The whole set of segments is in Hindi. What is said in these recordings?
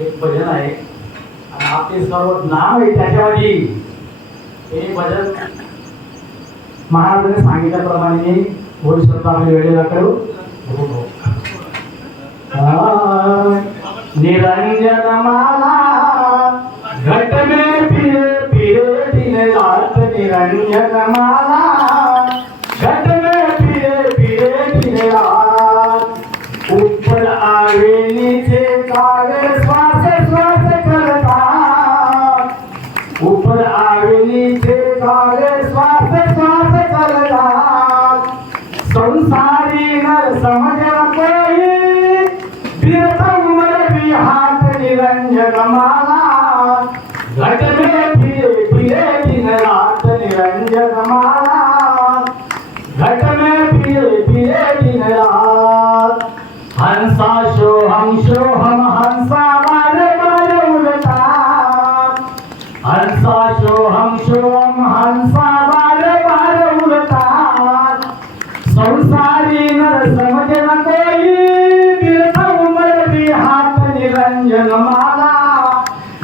एक भजन आहे. आणि आपले सर्व नाम आहे त्याच्यामध्ये. हे भजन महाराजांनी सांगितल्याप्रमाणे शब्द आपल्या वेळेला करू? निरंजन माला घट में फिरे फिरे दिन रात निरंजन माला ऊपर आवे नीचे कावे श्वास श्वास करता संसारी नर समझ कोई उमर भी हाथ निरंजन माला। घट में फिरे फिरे दिन रात निरंजन माला। घट में फिरे फिरे दिन रात। हंसा शो हम शो हम हंसा हंसा शो हम शो हंसा बार बार उड़ता संसारी नर समझ न कोई बिरथा उमर भी हाथ निरंजन माला।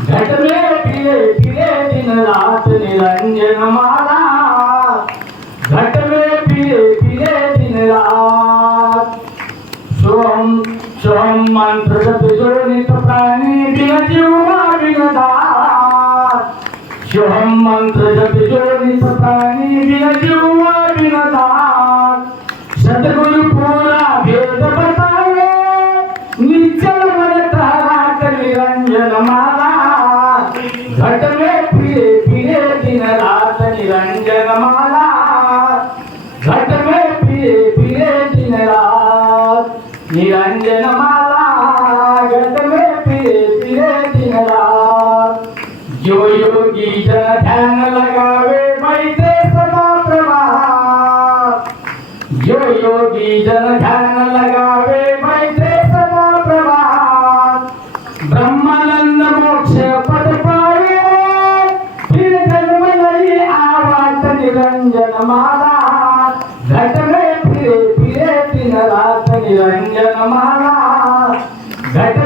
घट में फिरे फिरे दिन रात निरंजन माला। घट में फिरे फिरे दिन रात। सोम सोम मंत्र जप जोनित प्राणी, बिन जीवा बिन सोहम मंत्र सतगुरु पूरा भेद बतावे निश्चल मन तहरात निरंजन माला। घट में दिन रात निरंजन माला। घट में दिन रात निरंजन माला। जो योगी ध्यान लगावे बैठे सदा प्रभात जो योगी जन ध्यान लगावे बैठे सदा प्रभात ब्रह्मानंद मोक्ष पद पावे फिर जन्म नहीं आवात निरंजन माला घट में फिरे फिरे, दिन रात। निरंजन माला घट